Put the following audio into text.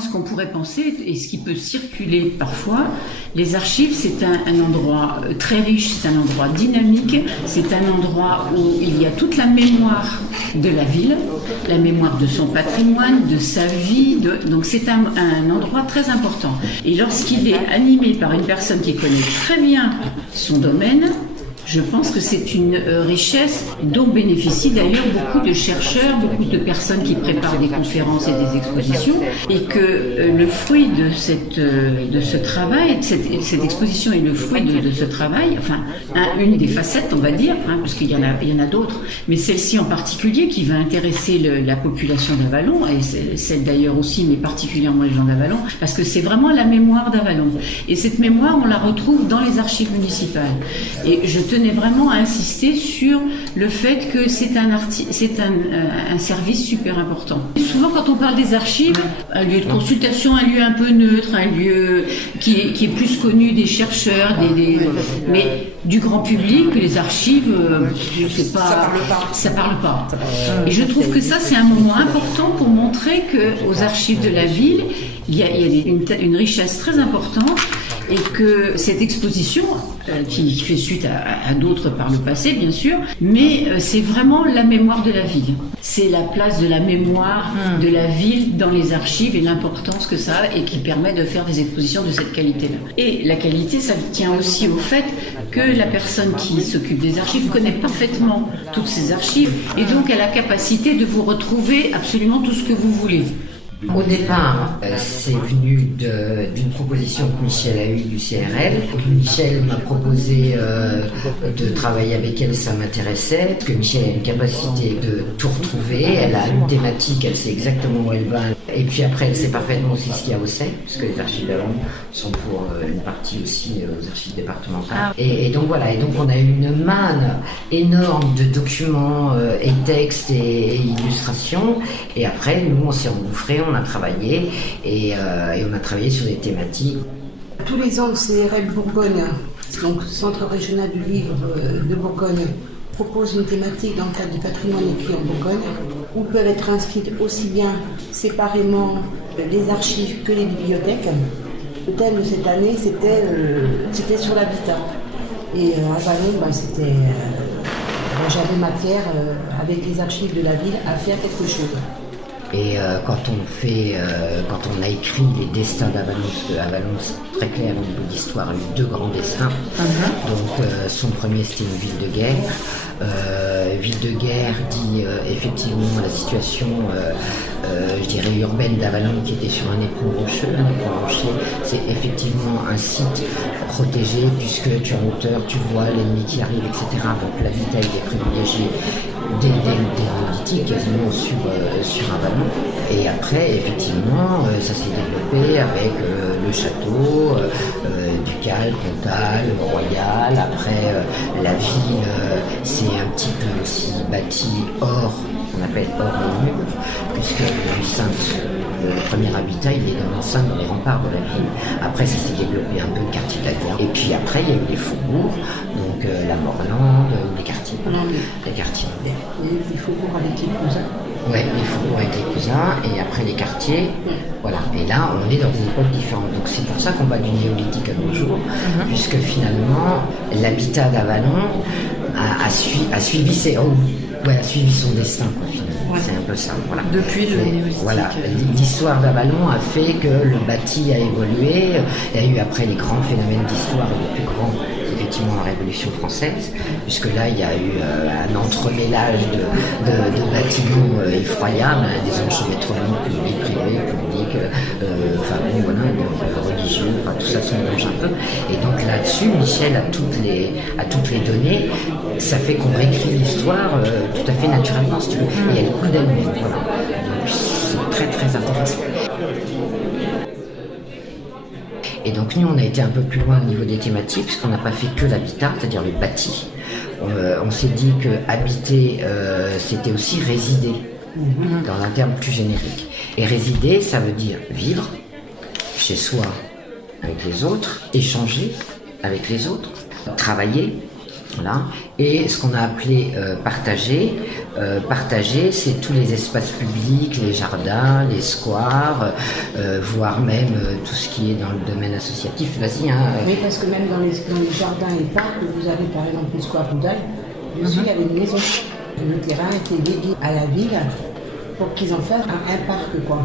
à ce qu'on pourrait penser et ce qui peut circuler parfois, les archives, c'est un endroit très riche, c'est un endroit dynamique, c'est un endroit où il y a toute la mémoire de la ville, la mémoire de son patrimoine, de sa vie, donc c'est un endroit très important. Et lorsqu'il est animé par une personne qui connaît très bien son domaine, je pense que c'est une richesse dont bénéficient d'ailleurs beaucoup de chercheurs, beaucoup de personnes qui préparent des conférences et des expositions, et que le fruit de ce travail, cette exposition est le fruit de ce travail, enfin une des facettes on va dire, parce qu'il y en a d'autres, mais celle-ci en particulier qui va intéresser la population d'Avallon, et celle d'ailleurs aussi, mais particulièrement les gens d'Avallon, parce que c'est vraiment la mémoire d'Avallon. Et cette mémoire, on la retrouve dans les archives municipales. Et je tenais vraiment à insister sur le fait que c'est un service super important. Souvent, quand on parle des archives, un lieu de consultation, un lieu un peu neutre, un lieu qui est plus connu des chercheurs, mais du grand public, les archives, je sais pas, ça parle pas. Et je trouve que ça, c'est un moment important pour montrer qu'aux archives de la ville, il y a une richesse très importante, et que cette exposition, qui fait suite à d'autres par le passé bien sûr, mais c'est vraiment la mémoire de la ville. C'est la place de la mémoire de la ville dans les archives et l'importance que ça a et qui permet de faire des expositions de cette qualité-là. Et la qualité, ça tient aussi au fait que la personne qui s'occupe des archives connaît parfaitement toutes ces archives et donc a la capacité de vous retrouver absolument tout ce que vous voulez. Au départ, c'est venu d'une proposition que Michel a eue du CRL. Michel m'a proposé de travailler avec elle, ça m'intéressait, parce que Michel a une capacité de tout retrouver, elle a une thématique, elle sait exactement où elle va, et puis après elle sait parfaitement aussi ce qu'il y a au SEC, puisque les archives d'Avallon sont pour une partie aussi aux archives départementales. Et donc voilà, et donc on a eu une manne énorme de documents et textes et illustrations, et après nous on s'est engouffrés, on a travaillé et on a travaillé sur des thématiques. Tous les ans, le CRL Bourgogne, donc Centre régional du livre de Bourgogne, propose une thématique dans le cadre du patrimoine écrit en Bourgogne, où peuvent être inscrites aussi bien séparément les archives que les bibliothèques. Le thème de cette année, c'était sur l'habitat. Et à Avallon, j'avais matière, avec les archives de la ville, à faire quelque chose. Et quand on a écrit les destins d'Avallon, parce que Avallon c'est très clair au niveau d'histoire, il y a eu deux grands destins. Donc son premier c'était une ville de guerre. Ville de guerre dit effectivement la situation, je dirais urbaine d'Avallon qui était sur un éperon rocheux. Un éperon rocher, c'est effectivement un site protégé puisque tu es en hauteur, tu vois l'ennemi qui arrive, etc. Donc l'habitat il est privilégié dès néolithique quasiment sur Avallon. Et après, effectivement, ça s'est développé avec le château, ducal, comtal, royal. Après, la ville s'est un petit peu aussi bâtie hors, on appelle hors les murs, puisque le premier habitat, il est dans l'enceinte, dans les remparts de la ville. Après, ça s'est développé un peu le quartier de la Gare. Et puis après, il y a eu les faubourgs, donc la Morlande, les quartiers. Les quartiers. Les faubourgs avec les cousins. Ouais, les faubourgs avec les cousins, et après les quartiers. Voilà. Et là, on est dans une époque différente. Donc c'est pour ça qu'on va du néolithique à nos jours, puisque finalement, l'habitat d'Avallon a suivi son destin, quoi, finalement. Ouais. C'est un peu ça, voilà. Depuis le néolithique. Voilà, l'histoire d'Avallon a fait que le bâti a évolué. Il y a eu après les grands phénomènes d'histoire, les plus grands, effectivement, la Révolution française, puisque là, il y a eu un entremêlage de bâtiments effroyables, des enchevêtrements publics, privés, religieux, tout ça se mélange un peu. Et donc là-dessus, Michel a toutes les données. Ça fait qu'on réécrit l'histoire tout à fait naturellement, si tu veux. Et il y a beaucoup d'années. Voilà. Donc c'est très très intéressant. Et donc nous, on a été un peu plus loin au niveau des thématiques, puisqu'on n'a pas fait que l'habitat, c'est-à-dire le bâti. On s'est dit que habiter, c'était aussi résider, dans un terme plus générique. Et résider, ça veut dire vivre chez soi avec les autres, échanger avec les autres, travailler, Voilà. Et ce qu'on a appelé partager. Partager, c'est tous les espaces publics, les jardins, les squares, voire même tout ce qui est dans le domaine associatif. Vas-y. Oui, parce que même dans les jardins et parcs, vous avez par exemple le square Boudal, dessus il y avait une maison. Le terrain était dédié à la ville pour qu'ils en fassent un parc, quoi.